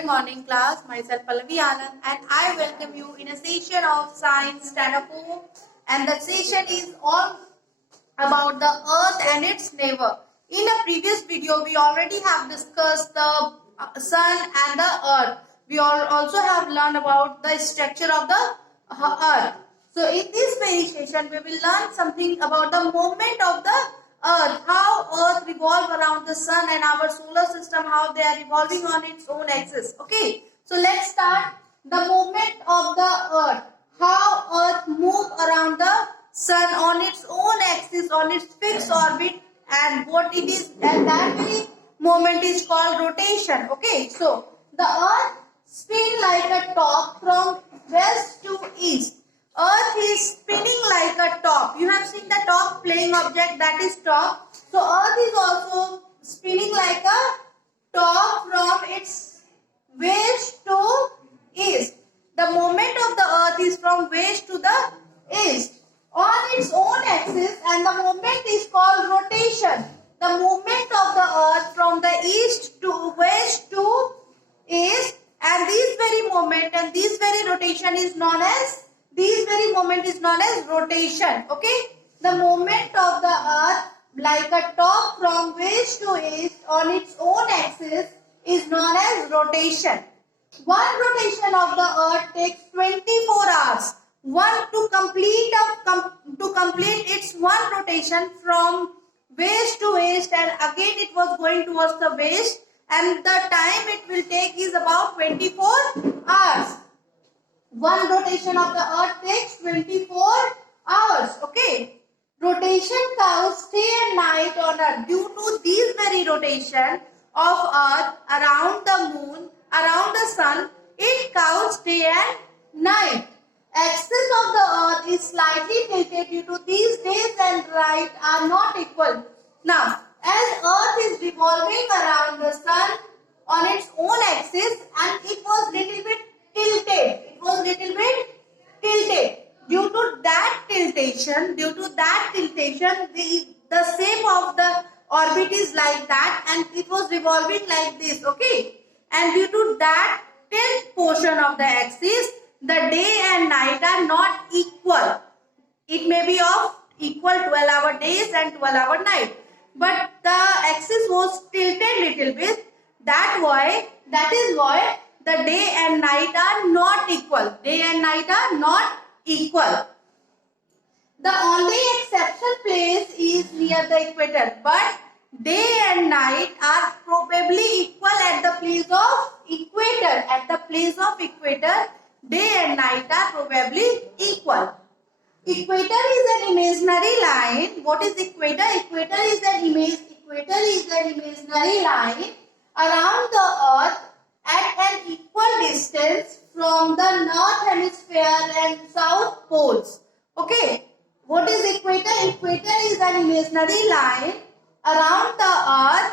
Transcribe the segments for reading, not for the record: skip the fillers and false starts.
Good morning class, myself Pallavi Anand and I welcome you in a session of Science Standard 4 and the session is all about the earth and its neighbor. In a previous video we already have discussed the sun and the earth. We also have learned about the structure of the earth. So in this very session we will learn something about the movement of the earth, how earth revolve around the sun and our solar system, how they are revolving on its own axis. Okay, so let's start the movement of the earth, how earth move around the sun on its own axis, on its fixed orbit, and what it is, and that very movement is called rotation. Okay, so the earth spin like a top from west to east. Earth is spinning like a top. You have seen the top playing object, that is top. So earth is also spinning like a top from its west to east. The movement of the earth is from west to the east on its own axis, and the movement is called rotation. The movement of the earth from the east to west to east, and this very movement and this very rotation is known as rotation. Okay, the movement of the earth like a top from west to east on its own axis is known as rotation. One rotation of the earth takes 24 hours. To complete its one rotation from west to east, and again it was going towards the west, and the time it will take is about 24 hours. One rotation of the earth takes 24 hours. Okay. Rotation counts day and night on earth. Due to this very rotation of earth around the moon, around the sun, it counts day and night. Axis of the earth is slightly tilted due to these days and night are not equal. Now, as earth is revolving around the sun on its own axis, and it was little bit tilted. Due to that tiltation, the shape of the orbit is like that, and it was revolving like this. Okay, and due to that tilt portion of the axis, the day and night are not equal. It may be of equal 12-hour days and 12-hour night, but the axis was tilted little bit. That is why the day and night are not equal. The only exception place is near the equator, but day and night are probably equal at the place of equator. Day and night are probably equal. Equator is an imaginary line. What is equator? Equator is an imaginary line around the earth at an equal distance from the north hemisphere and south poles. Okay, what is equator? Equator is an imaginary line around the earth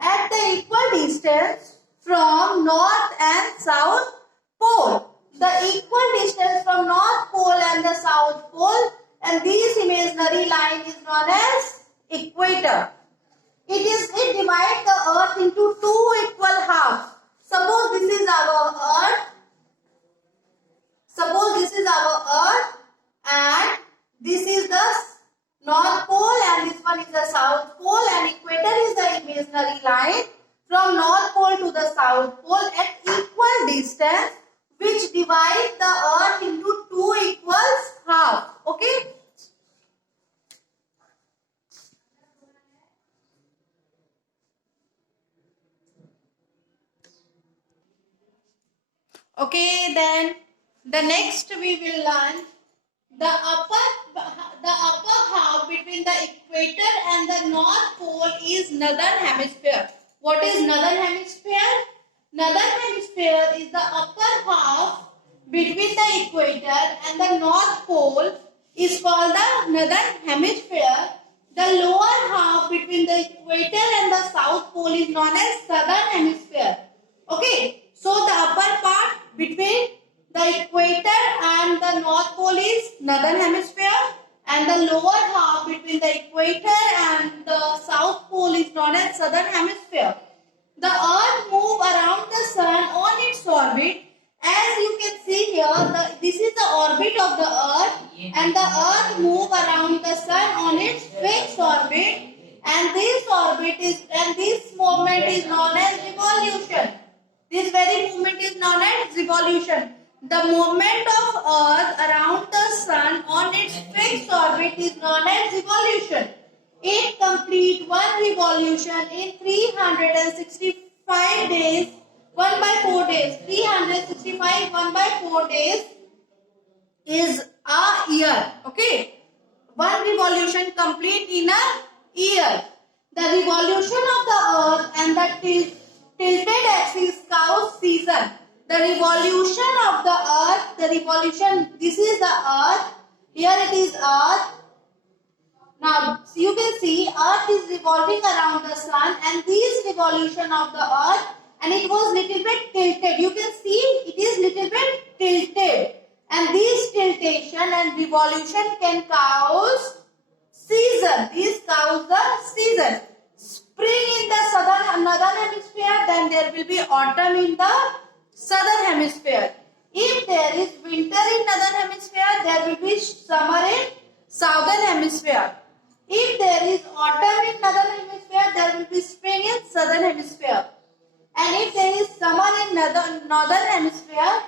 at the equal distance from north and south pole. The equal distance from north pole and the south pole, and this imaginary line is known as equator. It divides the earth into two equal halves. Suppose this is our earth and this is the north pole and this one is the south pole, and equator is the imaginary line from north pole to the south pole at equal distance, which divides the earth into two equal halves. Okay. Okay, then the next we will learn the upper half between the equator and the north pole is northern hemisphere. What is northern hemisphere? Northern hemisphere is the upper half between the equator and the north pole is called the northern hemisphere. The lower half between the equator and the south pole is known as southern hemisphere. Okay, so the upper part between the equator and the north pole is northern hemisphere, and the lower half between the equator and the south pole is known as southern hemisphere. The earth moves around the sun here, this is the orbit of the Earth, and the Earth move around the Sun on its fixed orbit, and this movement is known as revolution. This very movement is known as revolution. The movement of Earth around the Sun on its fixed orbit is known as revolution. It completes one revolution in 365 days, 1 by 4 days. 365, 1 by 4 days is a year. Okay. One revolution complete in a year. The revolution of the Earth and the tilted axis cause season. The revolution of the Earth, this is the Earth. Here it is Earth. Now you can see Earth is revolving around the Sun, and this revolution of the Earth, and it was little bit tilted. You can see it is little bit tilted, and this tiltation and revolution can cause season. This cause the season. Spring in the northern hemisphere, then there will be autumn in the southern hemisphere. If there is winter in northern hemisphere, there will be summer in southern hemisphere. If there is autumn in northern hemisphere, there will be spring in southern hemisphere. And if there is summer in northern hemisphere,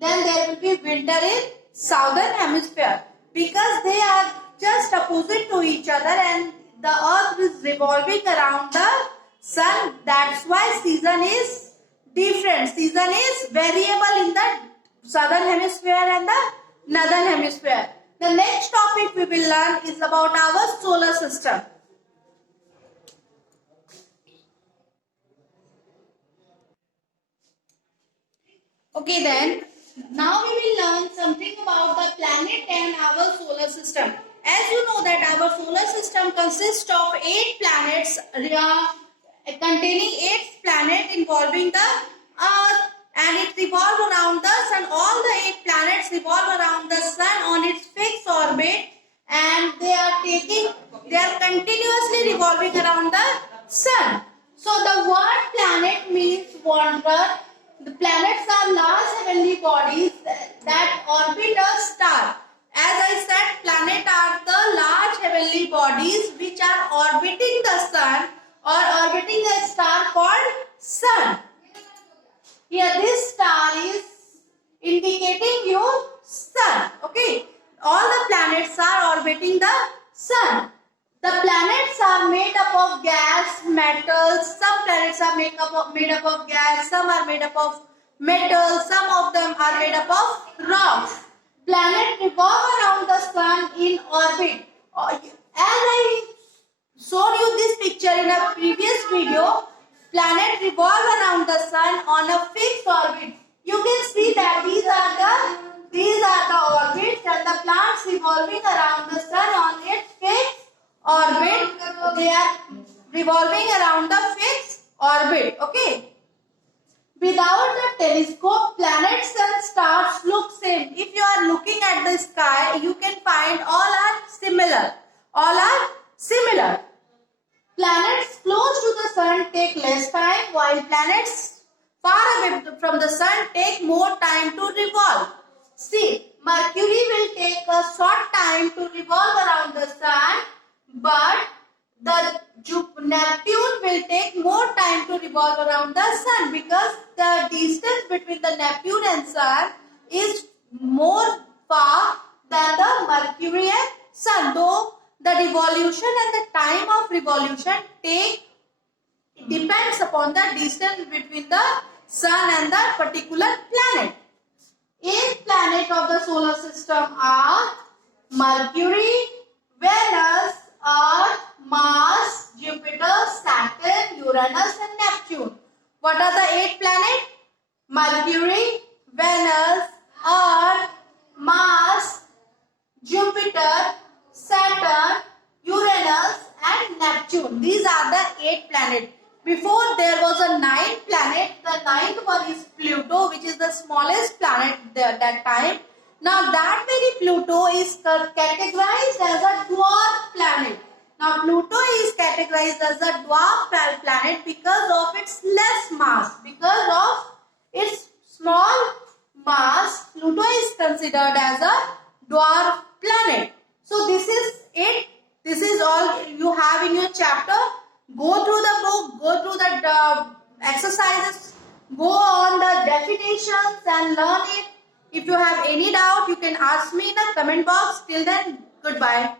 then there will be winter in southern hemisphere. Because they are just opposite to each other, and the Earth is revolving around the Sun. That's why season is different. Season is variable in the southern hemisphere and the northern hemisphere. The next topic we will learn is about our solar system. Okay, then now we will learn something about the planet and our solar system. As you know that our solar system consists of 8 planets containing 8 planets involving the Earth, and it revolves around the Sun. All the 8 planets revolve around the Sun on its fixed orbit, and they are continuously revolving around the Sun. So the word planet means wanderer. The planets are large heavenly bodies that orbit a star. As I said, planets are the large heavenly bodies which are orbiting the Sun or orbiting a star called Sun. Here this star is indicating you Sun. Okay. All the planets are orbiting the Sun. The planets are made up of gas, metals. Some planets are made up of gas. Some are made up of metals. Some of them are made up of rocks. Planets revolve around the Sun in orbit. As I showed you this picture in a previous video, planets revolve around the Sun on a fixed orbit. You can see that these are the orbits, and the planets revolving around the Sun on its fixed orbit. They are revolving around the fixed orbit. Okay. Without the telescope, planets and stars look same. If you are looking at the sky, you can find all are similar. All are similar. Planets close to the Sun take less time, while planets far away from the Sun take more time to revolve. See, Mercury will take a short time to revolve around the Sun, but the Neptune will take more time to revolve around the Sun, because the distance between the Neptune and Sun is more far than the Mercury and Sun. Though the revolution and the time of revolution depends upon the distance between the Sun and the particular planet. 8 planets of the solar system are Mercury, Venus, Earth, Mars, Jupiter, Saturn, Uranus and Neptune. What are the 8 planets? Mercury, Venus, Earth, Mars, Jupiter, Saturn, Uranus and Neptune. These are the 8 planets. Before there was a 9th planet. The 9th one is Pluto, which is the smallest planet at that time. Now that very Pluto is categorized as a dwarf planet. Now Pluto is categorized as a dwarf planet because of its less mass. Because of its small mass, Pluto is considered as a dwarf planet. So this is it. This is all you have in your chapter. Go through the book, go through the exercises, go on the definitions and learn it. If you have any doubt, you can ask me in the comment box. Till then, goodbye.